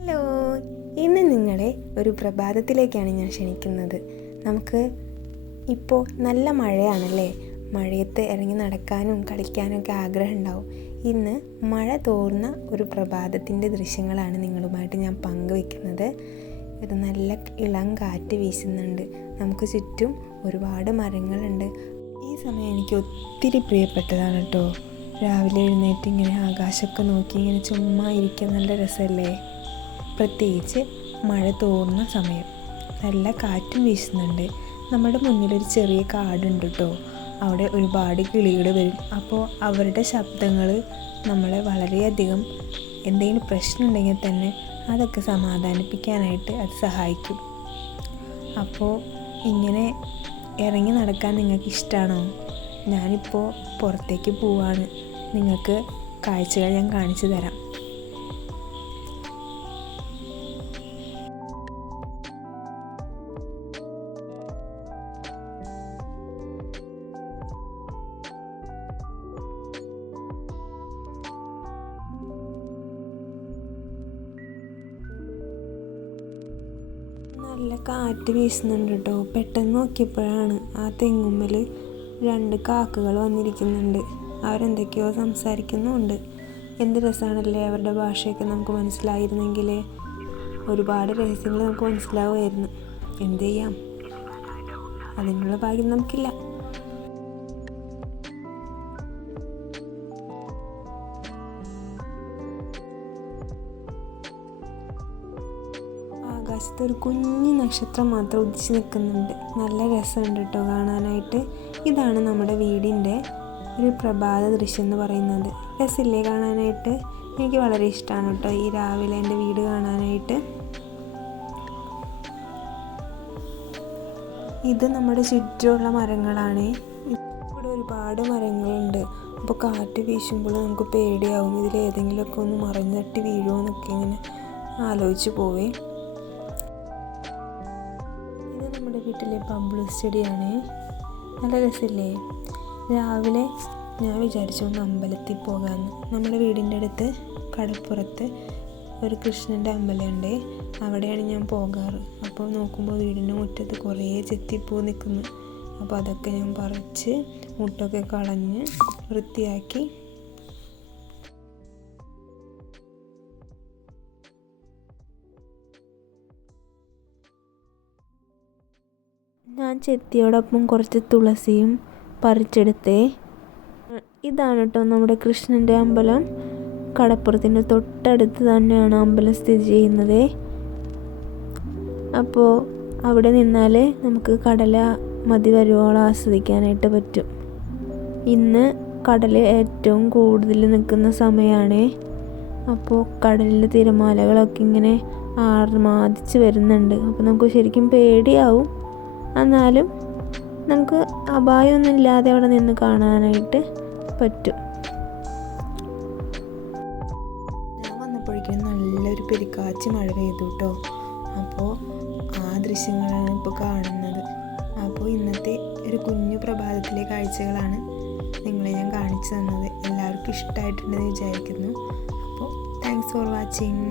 Hello, ഇന്ന് നിങ്ങളെ ഒരു പ്രഭാതത്തിലേക്കാണ് ഞാൻ ക്ഷണിക്കുന്നത്. നമുക്ക് ഇപ്പോൾ നല്ല മഴയാണല്ലേ. മഴയത്ത് ഇറങ്ങി നടക്കാനും കളിക്കാനും ഒക്കെ ആഗ്രഹം ഉണ്ടാവും. ഇന്ന് മഴ തോർന്ന ഒരു പ്രഭാതത്തിൻ്റെ ദൃശ്യങ്ങളാണ് നിങ്ങളുമായിട്ട് ഞാൻ പങ്കുവെക്കുന്നത്. ഒരു നല്ല ഇളം കാറ്റ് വീശുന്നുണ്ട്. നമുക്ക് ചുറ്റും ഒരുപാട് മരങ്ങളുണ്ട്. ഈ സമയം എനിക്ക് ഒത്തിരി പ്രിയപ്പെട്ടതാണ് കേട്ടോ. രാവിലെ എഴുന്നേറ്റ് ഇങ്ങനെ ആകാശമൊക്കെ നോക്കി ഇങ്ങനെ ചുമ്മാ ഇരിക്കാൻ നല്ല രസമല്ലേ. പ്രത്യേകിച്ച് മഴ തോർന്ന സമയം നല്ല കാറ്റും വീശുന്നുണ്ട്. നമ്മുടെ മുന്നിലൊരു ചെറിയ കാടുണ്ട് കേട്ടോ. അവിടെ ഒരുപാട് കിളികൾ വരും. അപ്പോൾ അവരുടെ ശബ്ദങ്ങൾ നമ്മളെ വളരെയധികം എന്തെങ്കിലും പ്രശ്നം ഉണ്ടെങ്കിൽ തന്നെ അതൊക്കെ സമാധാനിപ്പിക്കാനായിട്ട് അത് സഹായിക്കും. അപ്പോൾ ഇങ്ങനെ ഇറങ്ങി നടക്കാൻ നിങ്ങൾക്ക് ഇഷ്ടമാണോ? ഞാനിപ്പോൾ പുറത്തേക്ക് പോവാണ്. നിങ്ങൾക്ക് കാഴ്ചകൾ ഞാൻ കാണിച്ചു തരാം. നല്ല കാറ്റ് വീശുന്നുണ്ട് കേട്ടോ. പെട്ടെന്ന് നോക്കിയപ്പോഴാണ് ആ തെങ്ങുമ്മൽ 2 കാക്കകൾ വന്നിരിക്കുന്നുണ്ട്. അവരെന്തൊക്കെയോ സംസാരിക്കുന്നുമുണ്ട്. എന്ത് രസമാണല്ലേ അവരുടെ ഭാഷയൊക്കെ നമുക്ക് മനസ്സിലായിരുന്നെങ്കിൽ ഒരുപാട് രഹസ്യങ്ങൾ നമുക്ക് മനസ്സിലാവുമായിരുന്നു. എന്ത് ചെയ്യാം, അതിനുള്ള ഭാഗ്യം നമുക്കില്ല. ആകാശത്ത് ഒരു കുഞ്ഞു നക്ഷത്രം മാത്രം ഉദിച്ച് നിൽക്കുന്നുണ്ട്. നല്ല രസമുണ്ട് കേട്ടോ കാണാനായിട്ട്. ഇതാണ് നമ്മുടെ വീടിൻ്റെ ഒരു പ്രഭാത ദൃശ്യം എന്ന് പറയുന്നത്. രസമില്ലേ കാണാനായിട്ട്? എനിക്ക് വളരെ ഇഷ്ടമാണ് കേട്ടോ ഈ രാവിലെ എൻ്റെ വീട് കാണാനായിട്ട്. ഇത് നമ്മുടെ ചുറ്റുമുള്ള മരങ്ങളാണ്. ഇവിടെ ഒരുപാട് മരങ്ങളുണ്ട്. അപ്പോൾ കാറ്റ് വീശുമ്പോൾ നമുക്ക് പേടിയാവും, ഇതിലേതെങ്കിലുമൊക്കെ ഒന്ന് മറിഞ്ഞ് തട്ടി വീഴുമോ എന്നൊക്കെ ഇങ്ങനെ ആലോചിച്ച് പോവേ. ഇത് നമ്മുടെ വീട്ടിലെ ബംബിൾസ് ചെടിയാണ്. നല്ല രസമില്ലേ? രാവിലെ ഞാൻ വിചാരിച്ചു ഒന്ന് അമ്പലത്തിൽ പോകാമെന്ന്. നമ്മുടെ വീടിൻ്റെ അടുത്ത് കടപ്പുറത്ത് ഒരു കൃഷ്ണൻ്റെ അമ്പലമുണ്ട്. അവിടെയാണ് ഞാൻ പോകാറ്. അപ്പോൾ നോക്കുമ്പോൾ വീടിൻ്റെ മുറ്റത്ത് കുറേ ചെത്തിപ്പൂ നിൽക്കുന്നു. അപ്പോൾ അതൊക്കെ ഞാൻ പറിച്ച് മുട്ടൊക്കെ കളഞ്ഞ് വൃത്തിയാക്കി ഞാൻ ചെത്തിയോടൊപ്പം കുറച്ച് തുളസിയും പറിച്ചെടുത്തേ. ഇതാണ് കേട്ടോ നമ്മുടെ കൃഷ്ണൻ്റെ അമ്പലം. കടപ്പുറത്തിൻ്റെ തൊട്ടടുത്ത് തന്നെയാണ് അമ്പലം സ്ഥിതി ചെയ്യുന്നത്. അപ്പോൾ അവിടെ നിന്നാൽ നമുക്ക് കടല മതി വരുവോളം ആസ്വദിക്കാനായിട്ട് പറ്റും. ഇന്ന് കടൽ ഏറ്റവും കൂടുതൽ നിൽക്കുന്ന സമയമാണ്. അപ്പോൾ കടലിലെ തിരമാലകളൊക്കെ ഇങ്ങനെ ആർമാദിച്ച് വരുന്നുണ്ട്. അപ്പോൾ നമുക്ക് ശരിക്കും പേടിയാവും. എന്നാലും നമുക്ക് അപായമൊന്നും ഇല്ലാതെ അവിടെ നിന്ന് കാണാനായിട്ട് പറ്റും. ഞാൻ വന്നപ്പോഴേക്കും നല്ലൊരു പെരുക്കാച്ചി മഴ പെയ്തു കേട്ടോ. അപ്പോൾ ആ ദൃശ്യങ്ങളാണ് ഇപ്പോൾ കാണുന്നത്. അപ്പോൾ ഇന്നത്തെ ഒരു കുഞ്ഞു പ്രഭാതത്തിലെ കാഴ്ചകളാണ് നിങ്ങളെ ഞാൻ കാണിച്ചു തന്നത്. എല്ലാവർക്കും ഇഷ്ടമായിട്ടുണ്ടെന്ന് വിചാരിക്കുന്നു. അപ്പോൾ താങ്ക്സ് ഫോർ വാച്ചിങ്.